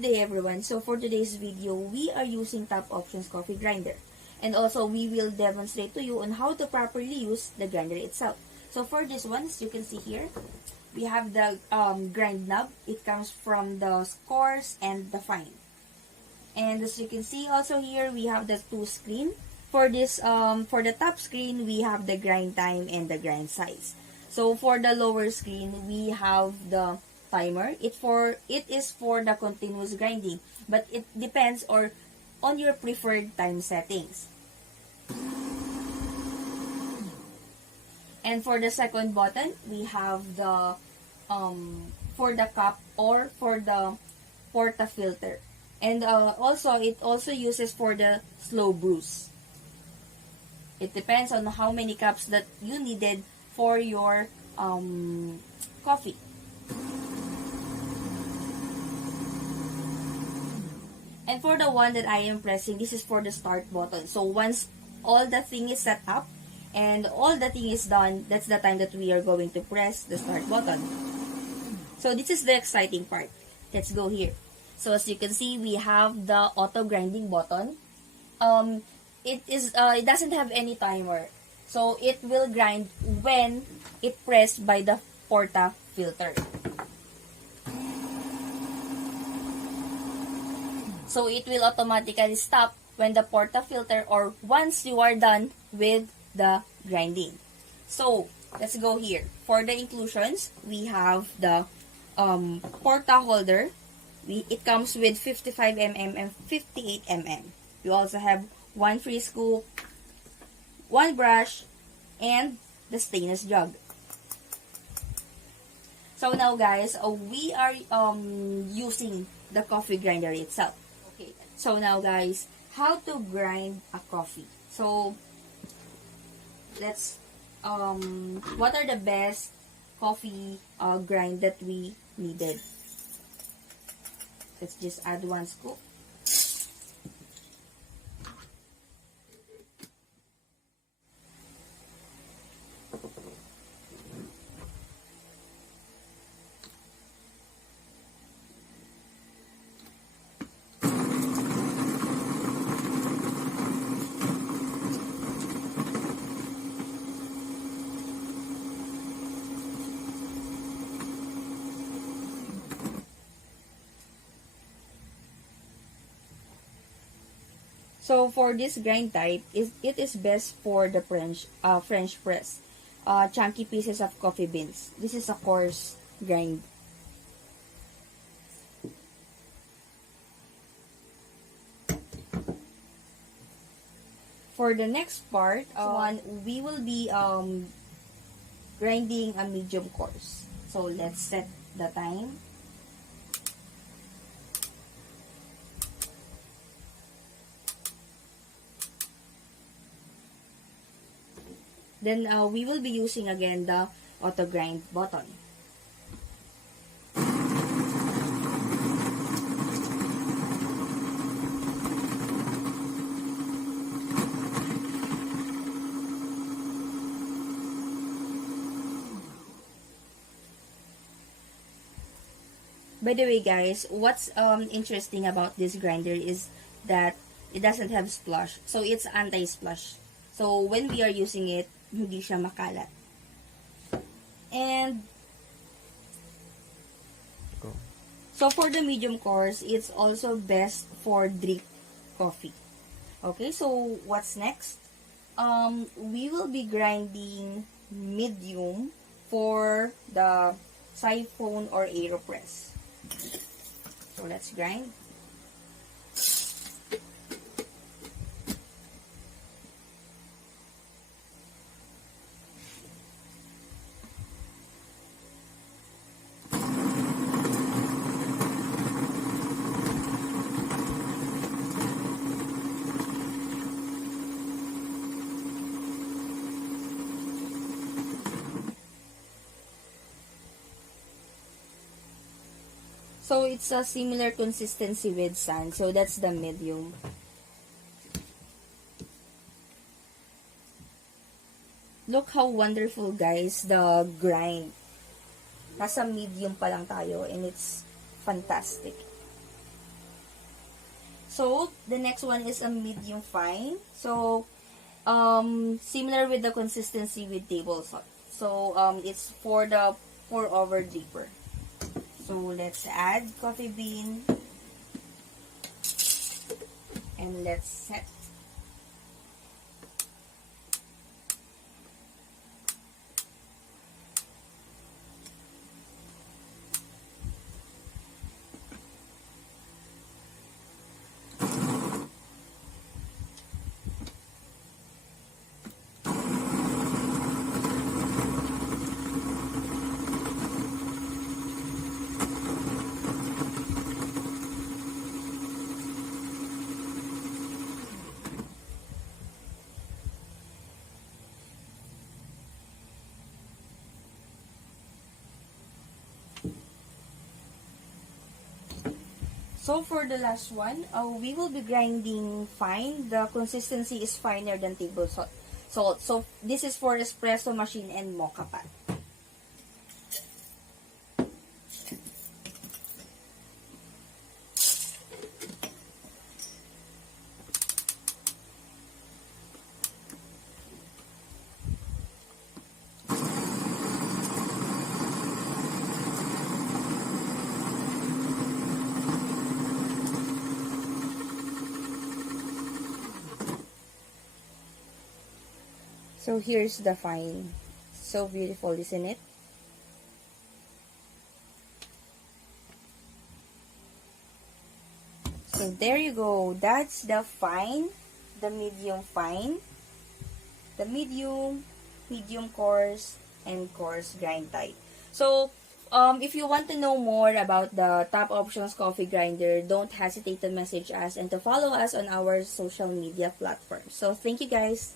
Good day everyone. So for today's video, we are using Top Options Coffee Grinder. And also, we will demonstrate to you on how to properly use the grinder itself. So for this one, as you can see here, we have the grind knob. It comes from the coarse and the fine. And as you can see also here, we have the two screen. For this, for the top screen, we have the grind time and the grind size. So for the lower screen, we have the timer. It is for the continuous grinding, but it depends on your preferred time settings. And for the second button, we have the for the cup or for the portafilter. And also, it also uses for the slow brews. It depends on how many cups that you needed for your coffee. And for the one that I am pressing, this is for the start button. So once all the thing is set up and all the thing is done, that's the time that we are going to press the start button. So this is the exciting part. Let's go here. So as you can see, we have the auto grinding button. It doesn't have any timer. So it will grind when it pressed by the portafilter. So it will automatically stop when the portafilter or once you are done with the grinding. So let's go here. For the inclusions, we have the porta holder. It comes with 55 mm and 58 mm. We also have one free scoop, one brush, and the stainless jug. So now guys, we are using the coffee grinder itself. Okay. So now guys, how to grind a coffee. So let's what are the best coffee grind that we needed? Let's just add one scoop. So for this grind type, it is best for the French press. Chunky pieces of coffee beans. This is a coarse grind. For the next part, we will be grinding a medium coarse. So let's set the time. Then we will be using again the auto grind button. By the way guys, what's interesting about this grinder is that it doesn't have splash. So it's anti-splash. So when we are using it, hindi siya makalat. And so for the medium coarse, it's also best for drip coffee. Okay, so what's next? We will be grinding medium for the siphon or AeroPress. So let's grind. So it's a similar consistency with sand. So that's the medium. Look how wonderful guys, the grind. Nasa medium pa lang tayo and it's fantastic. So, the next one is a medium fine. So, similar with the consistency with table salt. So, it's for the pour over dripper. So, let's add coffee bean. And let's set. So for the last one, we will be grinding fine. The consistency is finer than table salt. So this is for espresso machine and mocha pot. So here's the fine. So beautiful, isn't it? So there you go. That's the fine, the medium fine, the medium coarse, and coarse grind type. So, if you want to know more about the Top Options Coffee Grinder, don't hesitate to message us and to follow us on our social media platforms. So, thank you guys.